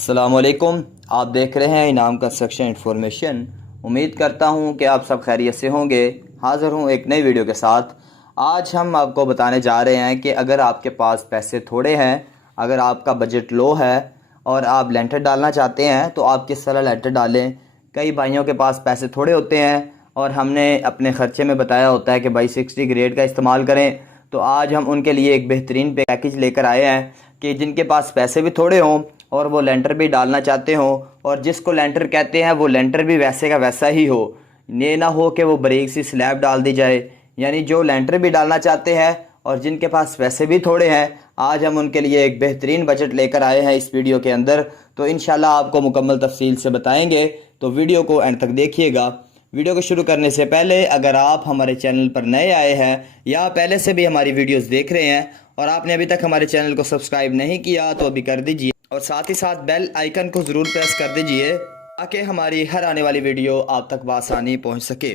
अस्सलामुअलैकुम। आप देख रहे हैं इनाम कंस्ट्रक्शन इन्फॉर्मेशन। उम्मीद करता हूं कि आप सब खैरियत से होंगे। हाज़िर हूं एक नई वीडियो के साथ। आज हम आपको बताने जा रहे हैं कि अगर आपके पास पैसे थोड़े हैं, अगर आपका बजट लो है और आप लेंटर डालना चाहते हैं तो आप किस तरह लेंटर डालें। कई भाइयों के पास पैसे थोड़े होते हैं और हमने अपने ख़र्चे में बताया होता है कि भाई 60 ग्रेड का इस्तेमाल करें। तो आज हम उनके लिए एक बेहतरीन पैकेज लेकर आए हैं कि जिनके पास पैसे भी थोड़े हों और वो लेंटर भी डालना चाहते हो, और जिसको लेंटर कहते हैं वो लेंटर भी वैसे का वैसा ही हो। ये ना हो कि वो बारीक सी स्लैब डाल दी जाए। यानी जो लेंटर भी डालना चाहते हैं और जिनके पास पैसे भी थोड़े हैं, आज हम उनके लिए एक बेहतरीन बजट लेकर आए हैं इस वीडियो के अंदर। तो इंशाल्लाह आपको मुकम्मल तफसील से बताएंगे, तो वीडियो को एंड तक देखिएगा। वीडियो को शुरू करने से पहले अगर आप हमारे चैनल पर नए आए हैं या पहले से भी हमारी वीडियोस देख रहे हैं और आपने अभी तक हमारे चैनल को सब्सक्राइब नहीं किया तो अभी कर दीजिए, और साथ ही साथ बेल आइकन को ज़रूर प्रेस कर दीजिए ताकि हमारी हर आने वाली वीडियो आप तक बआसानी पहुंच सके।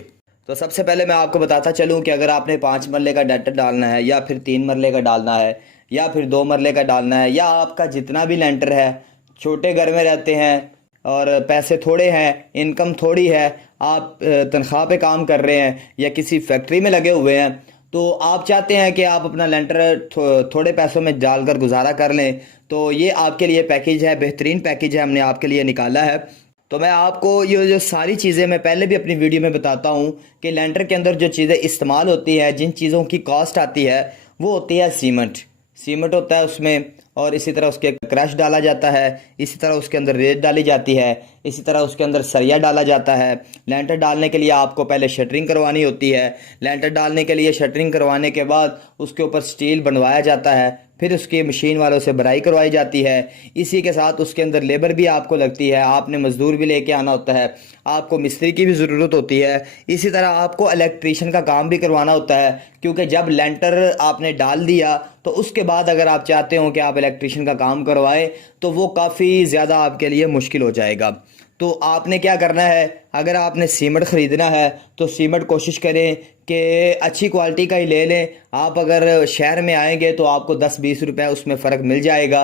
तो सबसे पहले मैं आपको बताता चलूं कि अगर आपने 5 मरले का लेंटर डालना है या फिर 3 मरले का डालना है या फिर 2 मरले का डालना है, या आपका जितना भी लेंटर है, छोटे घर में रहते हैं और पैसे थोड़े हैं, इनकम थोड़ी है, आप तनख्वाह पे काम कर रहे हैं या किसी फैक्ट्री में लगे हुए हैं, तो आप चाहते हैं कि आप अपना लेंटर थोड़े पैसों में डालकर गुजारा कर लें, तो ये आपके लिए पैकेज है, बेहतरीन पैकेज है, हमने आपके लिए निकाला है। तो मैं आपको ये जो सारी चीज़ें मैं पहले भी अपनी वीडियो में बताता हूँ कि लेंटर के अंदर जो चीज़ें इस्तेमाल होती है, जिन चीज़ों की कॉस्ट आती है, वो होती है सीमेंट होता है उसमें, और इसी तरह उसके क्रश डाला जाता है, इसी तरह उसके अंदर रेत डाली जाती है, इसी तरह उसके अंदर सरिया डाला जाता है। लेंटर डालने के लिए आपको पहले शटरिंग करवानी होती है। लेंटर डालने के लिए शटरिंग करवाने के बाद उसके ऊपर स्टील बनवाया जाता है, फिर उसकी मशीन वालों से भराई करवाई जाती है। इसी के साथ उसके अंदर लेबर भी आपको लगती है, आपने मजदूर भी लेके आना होता है, आपको मिस्त्री की भी ज़रूरत होती है। इसी तरह आपको इलेक्ट्रीशियन का काम भी करवाना होता है, क्योंकि जब लेंटर आपने डाल दिया तो उसके बाद अगर आप चाहते हो कि आप इलेक्ट्रीशियन का काम करवाएं तो वो काफ़ी ज़्यादा आपके लिए मुश्किल हो जाएगा। तो आपने क्या करना है, अगर आपने सीमेंट ख़रीदना है तो सीमेंट कोशिश करें कि अच्छी क्वालिटी का ही ले लें। आप अगर शहर में आएंगे तो आपको 10-20 रुपए उसमें फ़र्क मिल जाएगा।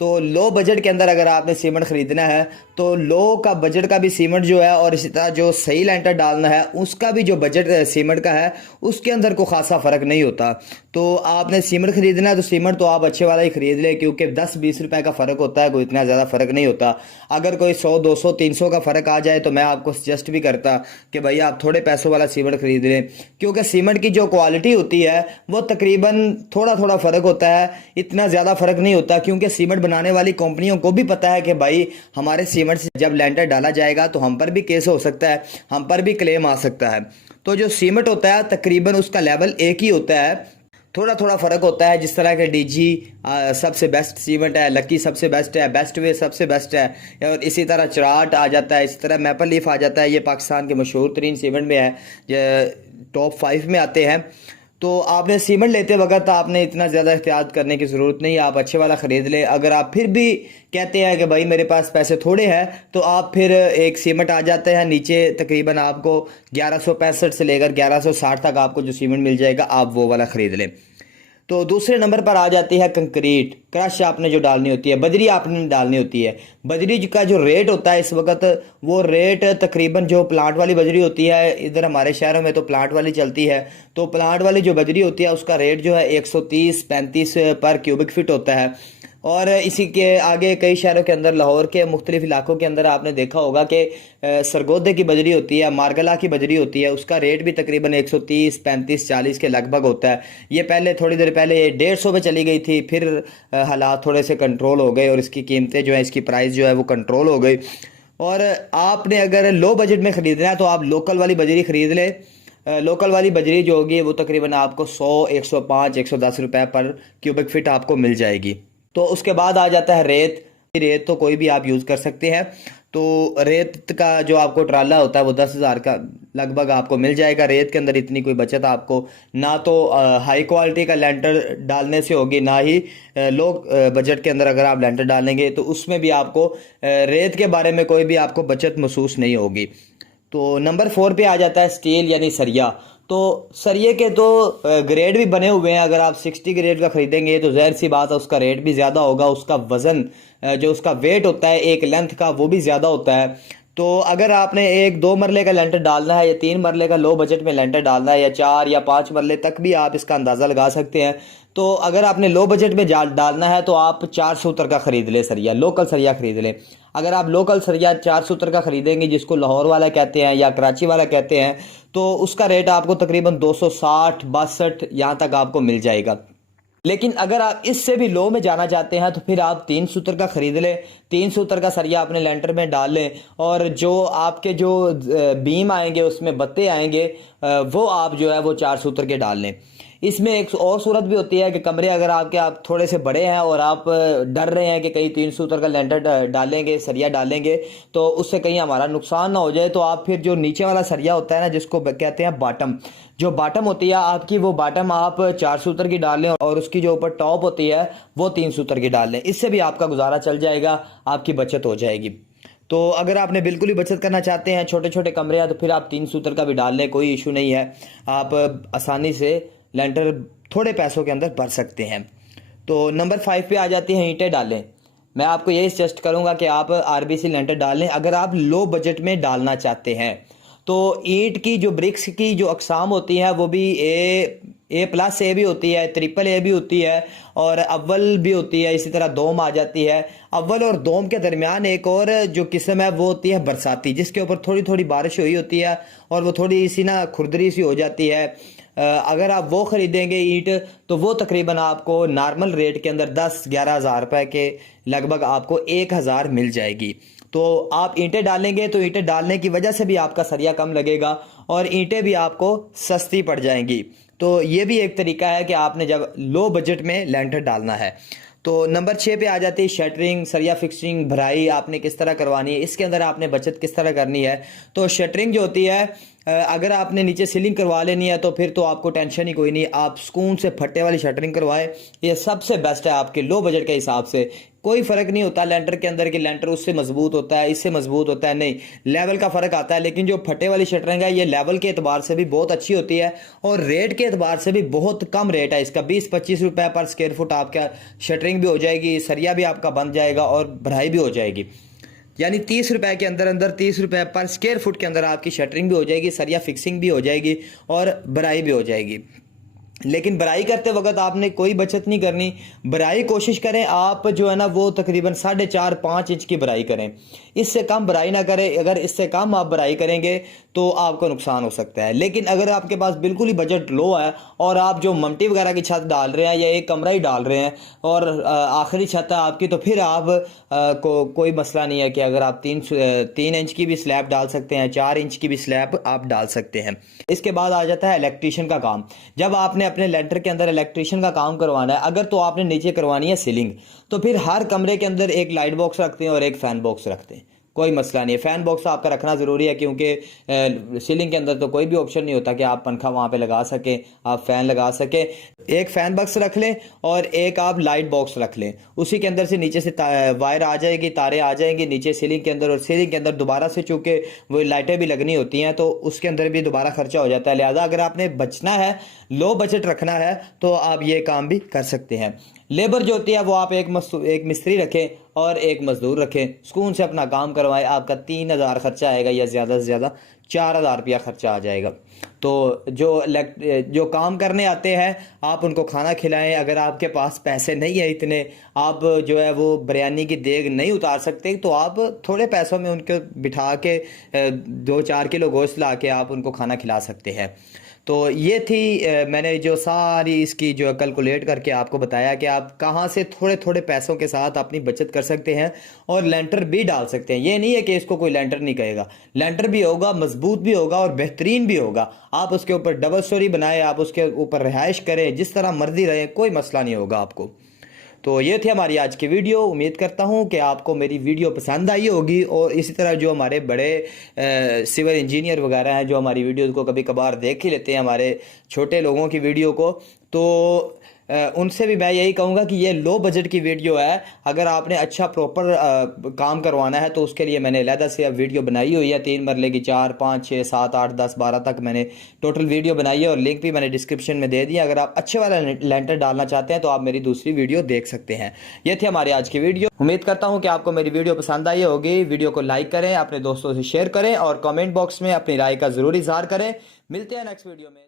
तो लो बजट के अंदर अगर आपने सीमेंट ख़रीदना है तो लो का बजट का भी सीमेंट जो है, और इसी तरह जो सही लेंटर डालना है उसका भी जो बजट सीमेंट का है उसके अंदर को खासा फ़र्क नहीं होता। तो आपने सीमेंट ख़रीदना है तो सीमेंट तो आप अच्छे वाला ही ख़रीद लें, क्योंकि 10-20 रुपए का फ़र्क होता है, कोई इतना ज़्यादा फ़र्क नहीं होता। अगर कोई 100-200-300 का फ़र्क आ जाए तो मैं आपको सजेस्ट भी करता कि भाई आप थोड़े पैसों वाला सीमेंट ख़रीद लें, क्योंकि सीमेंट की जो क्वालिटी होती है वो तकरीबन थोड़ा थोड़ा फ़र्क होता है, इतना ज़्यादा फ़र्क नहीं होता। क्योंकि सीमेंट बनाने वाली कंपनियों को भी पता है कि भाई हमारे सीमेंट से जब लेंटर डाला जाएगा तो हम पर भी केस हो सकता है, हम पर भी क्लेम आ सकता है। तो जो सीमेंट होता है तकरीबन उसका लेवल एक ही होता है, थोड़ा थोड़ा फ़र्क होता है। जिस तरह के डीजी सबसे बेस्ट सीमेंट है, लकी सबसे बेस्ट है, बेस्ट वे सबसे बेस्ट है, और इसी तरह चराट आ जाता है, इसी तरह मैपल लीफ आ जाता है। ये पाकिस्तान के मशहूर तरीन सीमेंट में है, टॉप 5 में आते हैं। तो आपने सीमेंट लेते वक्त आपने इतना ज़्यादा एहतियात करने की ज़रूरत नहीं, आप अच्छे वाला ख़रीद लें। अगर आप फिर भी कहते हैं कि भाई मेरे पास पैसे थोड़े हैं, तो आप फिर एक सीमेंट आ जाता है नीचे, तकरीबन आपको 1165 से लेकर 1160 तक आपको जो सीमेंट मिल जाएगा आप वो वाला ख़रीद लें। तो दूसरे नंबर पर आ जाती है कंक्रीट, क्रश आपने जो डालनी होती है, बजरी आपने डालनी होती है। बजरी का जो रेट होता है इस वक्त, वो रेट तकरीबन जो प्लांट वाली बजरी होती है, इधर हमारे शहरों में तो प्लांट वाली चलती है, तो प्लांट वाली जो बजरी होती है उसका रेट जो है 130-35 पर क्यूबिक फीट होता है। और इसी के आगे कई शहरों के अंदर, लाहौर के मुख्तलिफ इलाकों के अंदर आपने देखा होगा कि सरगोधे की बजरी होती है, मारगला की बजरी होती है, उसका रेट भी तकरीबन 130, 35, 40 के लगभग होता है। ये पहले थोड़ी देर पहले 150 पे चली गई थी, फिर हालात थोड़े से कंट्रोल हो गए और इसकी कीमतें जो है, इसकी प्राइस जो है वो कंट्रोल हो गई। और आपने अगर लो बजट में ख़रीदना है तो आप लोकल वाली बजरी ख़रीद लें। लोकल वाली बजरी जो होगी वो तकरीबन आपको 100, 105, 110 रुपये पर क्यूबिक फीट आपको मिल जाएगी। तो उसके बाद आ जाता है रेत। रेत तो कोई भी आप यूज़ कर सकते हैं। तो रेत का जो आपको ट्राला होता है वो 10,000 का लगभग आपको मिल जाएगा। रेत के अंदर इतनी कोई बचत आपको ना तो हाई क्वालिटी का लेंटर डालने से होगी, ना ही लो बजट के अंदर अगर आप लेंटर डालेंगे तो उसमें भी आपको रेत के बारे में कोई भी आपको बचत महसूस नहीं होगी। तो नंबर 4 पे आ जाता है स्टील यानी सरिया। तो सरिये के तो ग्रेड भी बने हुए हैं। अगर आप 60 ग्रेड का ख़रीदेंगे तो ज़ाहिर सी बात है उसका रेट भी ज़्यादा होगा, उसका वज़न जो उसका वेट होता है एक लेंथ का वो भी ज़्यादा होता है। तो अगर आपने एक 2 मरले का लेंटर डालना है या 3 मरले का लो बजट में लेंटर डालना है या 4 या 5 मरले तक भी आप इसका अंदाज़ा लगा सकते हैं। तो अगर आपने लो बजट में डालना है तो आप 4 सूत्र का ख़रीद ले सरिया, लोकल सरिया ख़रीद लें। अगर आप लोकल सरिया 4 सूत्र का ख़रीदेंगे जिसको लाहौर वाला कहते हैं या कराची वाला कहते हैं, तो उसका रेट आपको तकरीबन 260 62 यहाँ तक आपको मिल जाएगा। लेकिन अगर आप इससे भी लो में जाना चाहते हैं तो फिर आप 3 सूत्र का ख़रीद लें। 3 सूत्र का सरिया अपने लेंटर में डाल लें और जो आपके जो बीम आएंगे उसमें बत्ते आएंगे वो आप जो है वो 4 सूत्र के डाल लें। इसमें एक और सूरत भी होती है कि कमरे अगर आप थोड़े से बड़े हैं और आप डर रहे हैं कि कहीं 3 सूत्र का लेंटर डालेंगे सरिया डालेंगे तो उससे कहीं हमारा नुकसान ना हो जाए, तो आप फिर जो नीचे वाला सरिया होता है ना जिसको कहते हैं बॉटम, जो बॉटम होती है आपकी वो बॉटम आप 4 सूत्र की डाल लें और उसकी जो ऊपर टॉप होती है वो 3 सूत्र की डाल लें। इससे भी आपका गुजारा चल जाएगा, आपकी बचत हो जाएगी। तो अगर आपने बिल्कुल ही बचत करना चाहते हैं, छोटे छोटे कमरे हैं, तो फिर आप 3 सूत्र का भी डाल लें, कोई इशू नहीं है। आप आसानी से लेंटर थोड़े पैसों के अंदर भर सकते हैं। तो नंबर 5 पे आ जाती हैं ईंटें डालें। मैं आपको यही सजेस्ट करूंगा कि आप आरबीसी लेंटर डाल लें अगर आप लो बजट में डालना चाहते हैं। तो ईंट की जो ब्रिक्स की जो अकसाम होती है वो भी A+ भी होती है, AAA भी होती है और अव्वल भी होती है, इसी तरह दोम आ जाती है। अव्वल और दोम के दरमियान एक और जो किस्म है वो होती है बरसाती, जिसके ऊपर थोड़ी थोड़ी बारिश हुई होती है और वो थोड़ी सी ना खुरदरी सी हो जाती है। अगर आप वो ख़रीदेंगे ईंट तो वो तकरीबन आपको नॉर्मल रेट के अंदर 10-11 हज़ार रुपये के लगभग आपको 1,000 मिल जाएगी। तो आप ईंटें डालेंगे तो ईंटें डालने की वजह से भी आपका सरिया कम लगेगा और ईंटें भी आपको सस्ती पड़ जाएंगी। तो ये भी एक तरीका है कि आपने जब लो बजट में लेंटर डालना है। तो नंबर 6 पे आ जाती है शटरिंग, सरिया फिक्सिंग, भराई आपने किस तरह करवानी है, इसके अंदर आपने बचत किस तरह करनी है। तो शटरिंग जो होती है अगर आपने नीचे सीलिंग करवा लेनी है तो फिर तो आपको टेंशन ही कोई नहीं, आप सुकून से फट्टे वाली शटरिंग करवाएं, ये सबसे बेस्ट है आपके लो बजट के हिसाब से। कोई फ़र्क नहीं होता लेंटर के अंदर कि लेंटर उससे मजबूत होता है इससे मजबूत होता है, नहीं, लेवल का फ़र्क आता है। लेकिन जो फटे वाली शटरिंग है ये लेवल के एतबार से भी बहुत अच्छी होती है और रेट के एतबार से भी बहुत कम रेट है इसका, 20-25 रुपये पर स्क्वायर फुट आपका शटरिंग भी हो जाएगी, सरिया भी आपका बन जाएगा और भराई भी हो जाएगी। यानी 30 रुपये के अंदर 30 रुपये पर स्क्वायर फुट के अंदर आपकी शटरिंग भी हो जाएगी, सरिया फिक्सिंग भी हो जाएगी और भराई भी हो जाएगी। लेकिन भराई करते वक्त आपने कोई बचत नहीं करनी। भराई कोशिश करें आप जो है ना वो तकरीबन 4.5-5 इंच की भराई करें, इससे कम भराई ना करें। अगर इससे कम आप भराई करेंगे तो आपको नुकसान हो सकता है। लेकिन अगर आपके पास बिल्कुल ही बजट लो है और आप जो ममटी वगैरह की छत डाल रहे हैं या एक कमरा ही डाल रहे हैं और आखिरी छत है आपकी, तो फिर आप कोई मसला नहीं है कि अगर आप 3 इंच की भी स्लैब डाल सकते हैं, 4 इंच की भी स्लैब आप डाल सकते हैं। इसके बाद आ जाता है इलेक्ट्रीशियन का काम। जब आपने अपने लेंटर के अंदर इलेक्ट्रीशियन का काम करवाना है, अगर तो आपने नीचे करवानी है सीलिंग, तो फिर हर कमरे के अंदर एक लाइट बॉक्स रखते हैं और एक फ़ैन बॉक्स रखते हैं, कोई मसला नहीं है। फ़ैन बॉक्स आपका रखना ज़रूरी है क्योंकि सीलिंग के अंदर तो कोई भी ऑप्शन नहीं होता कि आप पंखा वहाँ पे लगा सकें, आप फ़ैन लगा सकें। एक फ़ैन बॉक्स रख लें और एक आप लाइट बॉक्स रख लें, उसी के अंदर से नीचे से वायर आ जाएगी, तारें आ जाएंगी नीचे सीलिंग के अंदर, और सीलिंग के अंदर दोबारा से चूँकि वो लाइटें भी लगनी होती हैं तो उसके अंदर भी दोबारा खर्चा हो जाता है। लिहाजा अगर आपने बचना है, लो बजट रखना है, तो आप ये काम भी कर सकते हैं। लेबर जो होती है वो आप एक मिस्त्री रखें और एक मजदूर रखें, सुकून से अपना काम करवाएं। आपका 3,000 खर्चा आएगा या ज़्यादा से ज़्यादा 4,000 रुपया खर्चा आ जाएगा। तो जो काम करने आते हैं आप उनको खाना खिलाएं। अगर आपके पास पैसे नहीं है इतने, आप जो है वो बिरयानी की देग नहीं उतार सकते, तो आप थोड़े पैसों में उनको बिठा के 2-4 किलो गोश्त ला के आप उनको खाना खिला सकते हैं। तो ये थी मैंने जो सारी इसकी जो कैलकुलेट करके आपको बताया कि आप कहाँ से थोड़े थोड़े पैसों के साथ अपनी बचत कर सकते हैं और लेंटर भी डाल सकते हैं। ये नहीं है कि इसको कोई लेंटर नहीं कहेगा, लेंटर भी होगा, मजबूत भी होगा और बेहतरीन भी होगा। आप उसके ऊपर डबल स्टोरी बनाए, आप उसके ऊपर रिहाइश करें, जिस तरह मर्जी रहें, कोई मसला नहीं होगा आपको। तो ये थी हमारी आज की वीडियो। उम्मीद करता हूँ कि आपको मेरी वीडियो पसंद आई होगी और इसी तरह जो हमारे बड़े सिविल इंजीनियर वगैरह हैं जो हमारी वीडियोज़ को कभी कभार देख ही लेते हैं, हमारे छोटे लोगों की वीडियो को, तो उनसे भी मैं यही कहूँगा कि ये लो बजट की वीडियो है। अगर आपने अच्छा प्रॉपर काम करवाना है तो उसके लिए मैंने अलहदा से अब वीडियो बनाई हुई है, 3 मरले की, 4 5 6 7 8 10 12 तक मैंने टोटल वीडियो बनाई है और लिंक भी मैंने डिस्क्रिप्शन में दे दिया। अगर आप अच्छे वाला लेंटर डालना चाहते हैं तो आप मेरी दूसरी वीडियो देख सकते हैं। ये थी हमारी आज की वीडियो। उम्मीद करता हूँ कि आपको मेरी वीडियो पसंद आई होगी। वीडियो को लाइक करें, अपने दोस्तों से शेयर करें और कमेंट बॉक्स में अपनी राय का ज़रूर इजहार करें। मिलते हैं नेक्स्ट वीडियो में।